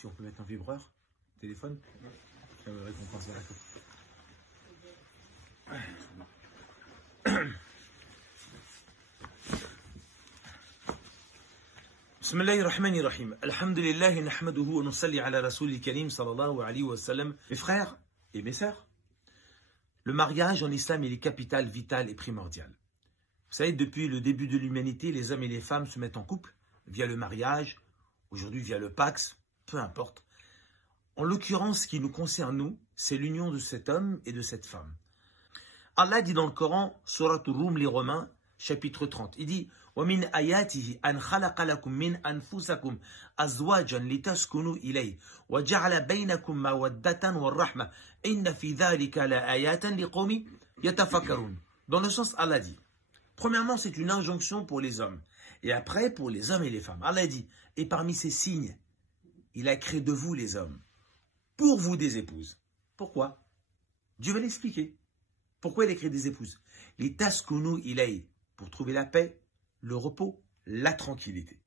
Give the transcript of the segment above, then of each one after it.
Si on peut mettre un vibreur, téléphone, ça me récompense vers la coupe. بسم الله الرحمن الرحيم الحمد لله نحمده ونصلي على رسول الكريم صلى الله عليه وسلم. Mes frères et mes sœurs, le mariage en islam il est capital, vital et primordial. Vous savez, depuis le début de l'humanité, les hommes et les femmes se mettent en couple via le mariage, aujourd'hui via le Pax, peu importe. En l'occurrence, ce qui nous concerne nous, c'est l'union de cet homme et de cette femme. Allah dit dans le Coran, Surat Rum les Romains, chapitre 30, il dit وَمِنْ آيَاتِهِ أَنْ خَلَقَ لَكُم مِّنْ أَنفُسَكُمْ أَزْوَاجًا لِتَسْكُنُوا إِلَيْهِ وَجَعَلَ بَيْنَكُم مَّوَدَّةً وَالرَّحْمَةً إِنَّ فِي ذَلِكَ لَآيَاتًا لِقَوْمٍ يَتَفَكَّرُونَ. Dans le sens, Allah dit, premièrement, c'est une injonction pour les hommes, et après pour les hommes et les femmes. Allah dit, et parmi ces signes, il a créé de vous les hommes, pour vous des épouses. Pourquoi? Dieu va l'expliquer. Pourquoi il a créé des épouses? Les taskunu ilay, pour trouver la paix, le repos, la tranquillité.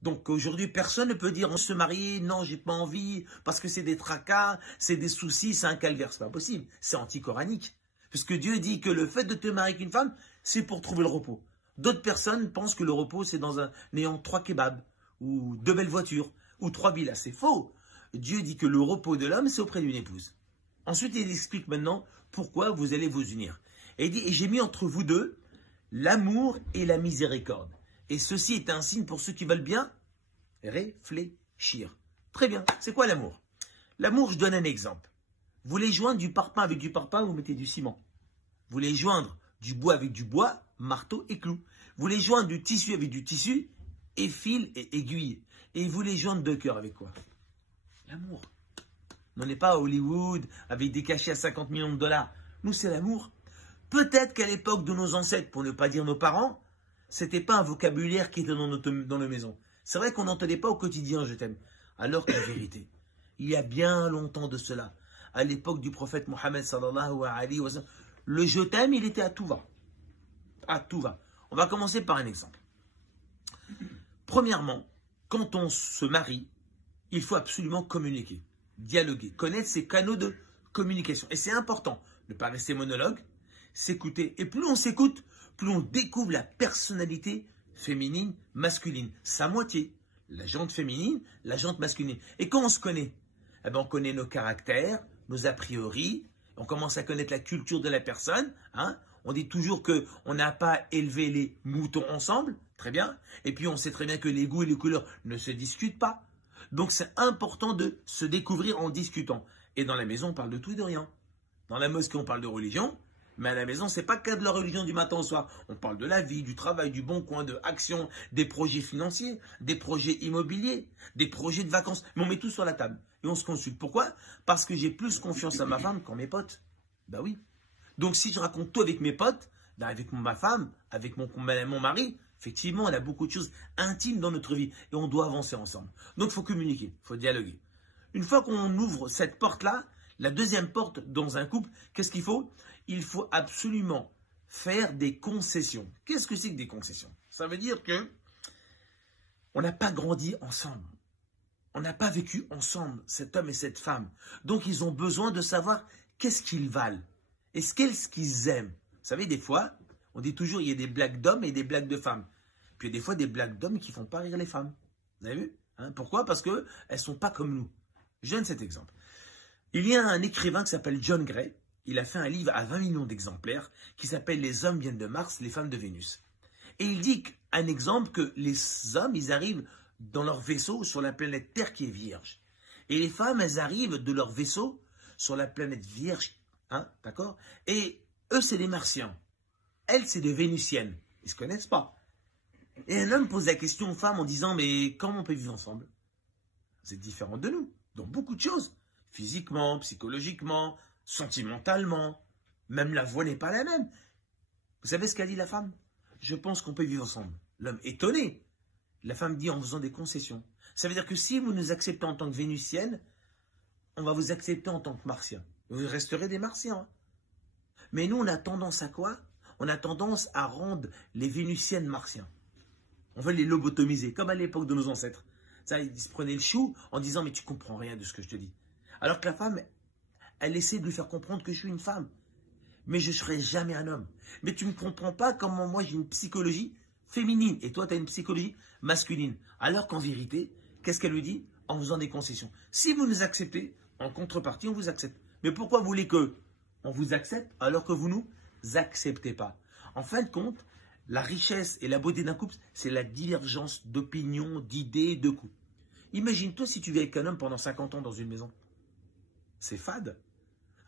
Donc aujourd'hui, personne ne peut dire on se marie, non, j'ai pas envie, parce que c'est des tracas, c'est des soucis, c'est un calvaire. C'est pas possible, c'est anti-coranique. Puisque Dieu dit que le fait de te marier avec une femme, c'est pour trouver le repos. D'autres personnes pensent que le repos, c'est dans un ayant 3 kebabs, ou 2 belles voitures, ou 3 villas. C'est faux. Dieu dit que le repos de l'homme, c'est auprès d'une épouse. Ensuite, il explique maintenant pourquoi vous allez vous unir. Et il dit, et j'ai mis entre vous deux l'amour et la miséricorde. Et ceci est un signe pour ceux qui veulent bien réfléchir. Très bien. C'est quoi l'amour? L'amour, je donne un exemple. Vous voulez joindre du parpaing avec du parpaing, vous mettez du ciment. Vous voulez joindre du bois avec du bois, marteau et clou. Vous voulez joindre du tissu avec du tissu, et fil et aiguille. Et vous voulez joindre deux cœurs avec quoi? L'amour. On n'est pas à Hollywood avec des cachets à 50 millions de dollars. Nous, c'est l'amour. Peut-être qu'à l'époque de nos ancêtres, pour ne pas dire nos parents, c'était pas un vocabulaire qui était dans nos maisons. C'est vrai qu'on n'entendait pas au quotidien je t'aime. Alors qu'en vérité, il y a bien longtemps de cela, à l'époque du prophète Mohammed sallallahu alayhi wa sallam, le je t'aime, il était à tout va. À tout va. On va commencer par un exemple. Premièrement, quand on se marie, il faut absolument communiquer, dialoguer, connaître ses canaux de communication. Et c'est important, ne pas rester monologue, s'écouter. Et plus on s'écoute, plus on découvre la personnalité féminine, masculine, sa moitié, la jante féminine, la jante masculine. Et quand on se connaît, eh ben on connaît nos caractères, nos a priori, on commence à connaître la culture de la personne. Hein. On dit toujours qu'on n'a pas élevé les moutons ensemble, très bien. Et puis on sait très bien que les goûts et les couleurs ne se discutent pas. Donc c'est important de se découvrir en discutant. Et dans la maison, on parle de tout et de rien. Dans la mosquée, on parle de religion. Mais à la maison, c'est pas que de la religion du matin au soir. On parle de la vie, du travail, du bon coin, de action, des projets financiers, des projets immobiliers, des projets de vacances. Mais on met tout sur la table et on se consulte. Pourquoi? Parce que j'ai plus confiance à ma femme qu'en mes potes. Ben oui. Donc si je raconte tout avec mes potes, ben avec ma femme, avec mon mari, effectivement, on a beaucoup de choses intimes dans notre vie et on doit avancer ensemble. Donc il faut communiquer, il faut dialoguer. Une fois qu'on ouvre cette porte-là, la deuxième porte dans un couple, qu'est-ce qu'il faut? Il faut absolument faire des concessions. Qu'est-ce que c'est que des concessions? Ça veut dire que on n'a pas grandi ensemble. On n'a pas vécu ensemble, cet homme et cette femme. Donc, ils ont besoin de savoir qu'est-ce qu'ils valent. Et qu'est-ce qu'ils aiment. Vous savez, des fois, on dit toujours il y a des blagues d'hommes et des blagues de femmes. Puis, des fois, des blagues d'hommes qui ne font pas rire les femmes. Vous avez vu? Pourquoi? Parce qu'elles ne sont pas comme nous. Je donne cet exemple. Il y a un écrivain qui s'appelle John Gray. Il a fait un livre à 20 millions d'exemplaires qui s'appelle « Les hommes viennent de Mars, les femmes de Vénus ». Et il dit un exemple que les hommes, ils arrivent dans leur vaisseau sur la planète Terre qui est vierge. Et les femmes, elles arrivent de leur vaisseau sur la planète vierge. Hein, d'accord? Et eux, c'est des Martiens. Elles, c'est des Vénusiennes. Ils ne se connaissent pas. Et un homme pose la question aux femmes en disant « Mais comment on peut vivre ensemble ?» Vous êtes différentes de nous, dans beaucoup de choses. Physiquement, psychologiquement, sentimentalement, même la voix n'est pas la même. Vous savez ce qu'a dit la femme? Je pense qu'on peut vivre ensemble. L'homme étonné. La femme dit en faisant des concessions. Ça veut dire que si vous nous acceptez en tant que Vénusienne, on va vous accepter en tant que Martien. Vous resterez des Martiens. Mais nous, on a tendance à quoi? On a tendance à rendre les Vénusiennes Martiens. On veut les lobotomiser, comme à l'époque de nos ancêtres. Ça, il se prenait le chou en disant, mais tu comprends rien de ce que je te dis. Alors que la femme, elle essaie de lui faire comprendre que je suis une femme. Mais je ne serai jamais un homme. Mais tu ne comprends pas comment moi j'ai une psychologie féminine et toi tu as une psychologie masculine. Alors qu'en vérité, qu'est-ce qu'elle lui dit? En faisant des concessions. Si vous nous acceptez, en contrepartie, on vous accepte. Mais pourquoi vous voulez que on vous accepte alors que vous nous acceptez pas? En fin de compte, la richesse et la beauté d'un couple, c'est la divergence d'opinions, d'idées, de goûts. Imagine-toi si tu vis avec un homme pendant 50 ans dans une maison. C'est fade.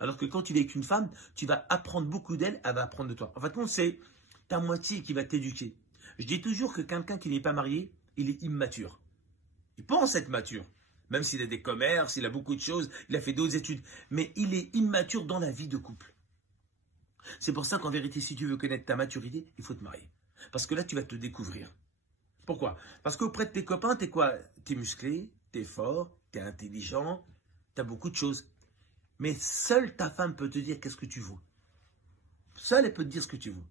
Alors que quand tu vis avec une femme, tu vas apprendre beaucoup d'elle, elle va apprendre de toi. En fait, c'est ta moitié qui va t'éduquer. Je dis toujours que quelqu'un qui n'est pas marié, il est immature. Il pense être mature, même s'il a des commerces, il a beaucoup de choses, il a fait d'autres études. Mais il est immature dans la vie de couple. C'est pour ça qu'en vérité, si tu veux connaître ta maturité, il faut te marier. Parce que là, tu vas te découvrir. Pourquoi? Parce qu'auprès de tes copains, t'es quoi? T'es musclé, t'es fort, t'es intelligent, t'as beaucoup de choses. Mais seule ta femme peut te dire qu'est-ce que tu vaux. Seule, elle peut te dire ce que tu vaux.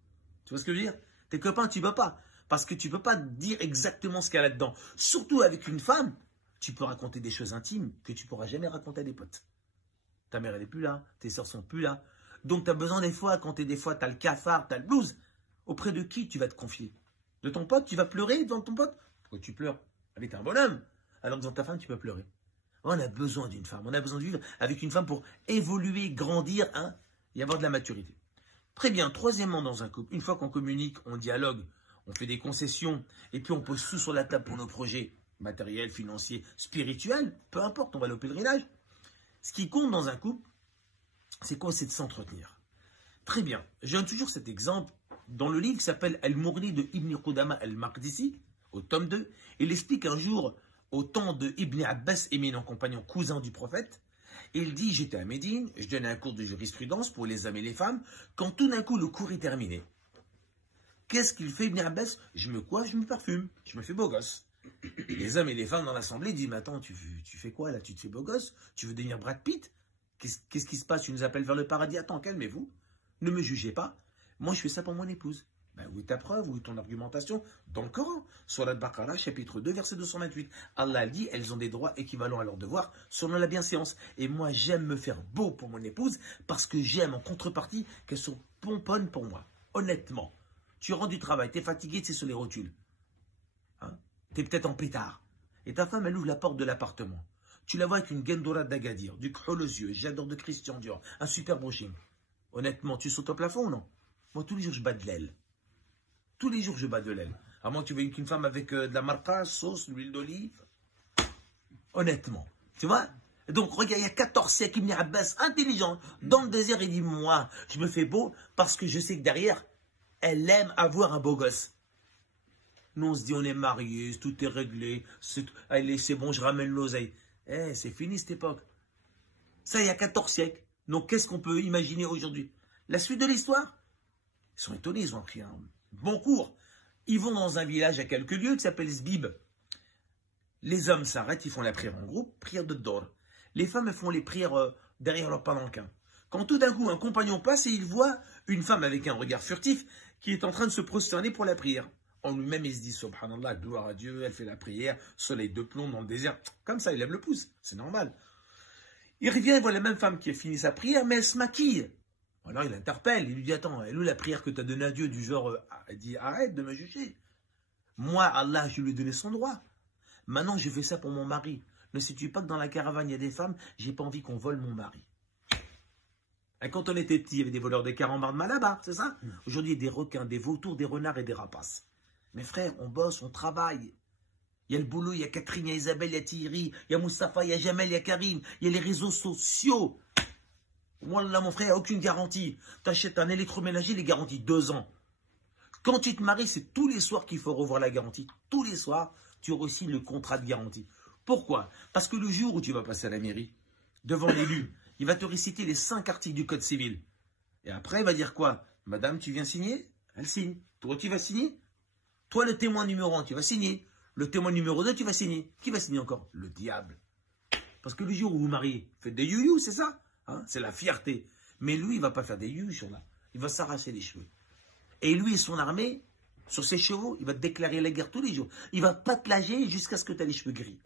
Tu vois ce que je veux dire? Tes copains, tu ne peux pas. Parce que tu ne peux pas dire exactement ce qu'il y a là-dedans. Surtout avec une femme, tu peux raconter des choses intimes que tu ne pourras jamais raconter à des potes. Ta mère, elle n'est plus là. Tes soeurs sont plus là. Donc, tu as besoin des fois, quand tu as le cafard, tu as le blues, auprès de qui tu vas te confier? De ton pote? Tu vas pleurer devant ton pote? Pourquoi tu pleures? Allez, t'es un bonhomme. Alors que devant ta femme, tu peux pleurer. On a besoin d'une femme. On a besoin de vivre avec une femme pour évoluer, grandir, et avoir de la maturité. Très bien. Troisièmement, dans un couple, une fois qu'on communique, on dialogue, on fait des concessions, et puis on pose tout sur la table pour nos projets matériels, financiers, spirituels, peu importe, on va aller au pèlerinage. Ce qui compte dans un couple, c'est quoi? C'est de s'entretenir. Très bien. Je donne toujours cet exemple dans le livre qui s'appelle Al-Mourni de Ibn Qudama al-Maqdisi, au tome 2. Il explique un jour, au temps de Ibn Abbas, éminent compagnon, cousin du prophète, il dit, j'étais à Médine, je donnais un cours de jurisprudence pour les hommes et les femmes, quand tout d'un coup le cours est terminé. Qu'est-ce qu'il fait Ibn Abbas? Je me coiffe, je me parfume, je me fais beau gosse. Les hommes et les femmes dans l'assemblée disent, mais attends, tu fais quoi là? Tu te fais beau gosse? Tu veux devenir Brad Pitt? Qu'est-ce qui se passe? Tu nous appelles vers le paradis? Attends, calmez-vous, ne me jugez pas, moi je fais ça pour mon épouse. Ben, où est ta preuve, où est ton argumentation? Dans le Coran, Surat Baqara, chapitre 2, verset 228. Allah dit, elles ont des droits équivalents à leurs devoirs selon la bienséance. Et moi, j'aime me faire beau pour mon épouse parce que j'aime en contrepartie qu'elles sont pomponnes pour moi. Honnêtement, tu rentres du travail, tu es fatigué, tu es sur les rotules. Tu es peut-être en pétard. Et ta femme, elle ouvre la porte de l'appartement. Tu la vois avec une Gendora d'Agadir, du creux aux yeux, j'adore de Christian Dior, un super brushing. Honnêtement, tu sautes au plafond ou non? Moi, tous les jours, je bats de l'aile. Tous les jours, je bats de l'aile. À moins que tu veux une femme avec de la marca, sauce, l'huile d'olive. Honnêtement. Tu vois? Donc, regarde, il y a 14 siècles, Ibn Abbas, intelligent, dans le désert, il dit, moi, je me fais beau parce que je sais que derrière, elle aime avoir un beau gosse. Nous, on se dit, on est mariés, tout est réglé, allez, c'est bon, je ramène l'oseille. C'est fini cette époque. Ça, il y a 14 siècles. Donc, qu'est-ce qu'on peut imaginer aujourd'hui? La suite de l'histoire? Ils sont étonnés, ils ont pris un bon cours. Ils vont dans un village à quelques lieues qui s'appelle Sbib. Les hommes s'arrêtent, ils font la prière en groupe, prière de Dor. Les femmes, elles font les prières derrière leur palanquin. Quand tout d'un coup, un compagnon passe et il voit une femme avec un regard furtif qui est en train de se prosterner pour la prière. En lui-même, il se dit, subhanallah, gloire à Dieu, elle fait la prière, soleil de plomb dans le désert. Comme ça, il lève le pouce, c'est normal. Il revient, il voit la même femme qui a fini sa prière, mais elle se maquille. Alors il l'interpelle, il lui dit, attends, elle est où la prière que tu as donnée à Dieu? Du genre, elle dit, arrête de me juger. Moi, Allah, je lui ai donné son droit. Maintenant, je fais ça pour mon mari. Ne sais-tu pas que dans la caravane, il y a des femmes, j'ai pas envie qu'on vole mon mari. Et quand on était petit, il y avait des voleurs de carambars de Malabar, c'est ça? Aujourd'hui, il y a des requins, des vautours, des renards et des rapaces. Mes frères, on bosse, on travaille. Il y a le boulot, il y a Catherine, il y a Isabelle, il y a Thierry, il y a Moustapha, il y a Jamel, il y a Karim, il y a les réseaux sociaux. Moi, là, mon frère, il n'y a aucune garantie. Tu achètes un électroménager, il est garanti 2 ans. Quand tu te maries, c'est tous les soirs qu'il faut revoir la garantie. Tous les soirs, tu auras aussi le contrat de garantie. Pourquoi? Parce que le jour où tu vas passer à la mairie, devant l'élu, il va te réciter les 5 articles du Code civil. Et après, il va dire quoi? Madame, tu viens signer? Elle signe. Toi, tu vas signer? Toi, le témoin numéro 1, tu vas signer. Le témoin numéro 2, tu vas signer. Qui va signer encore? Le diable. Parce que le jour où vous mariez, faites des you-you, c'est ça? C'est la fierté. Mais lui, il ne va pas faire des you sur là. Il va s'arracher les cheveux. Et lui et son armée, sur ses chevaux, il va te déclarer la guerre tous les jours. Il va pas te lâcher jusqu'à ce que tu aies les cheveux gris.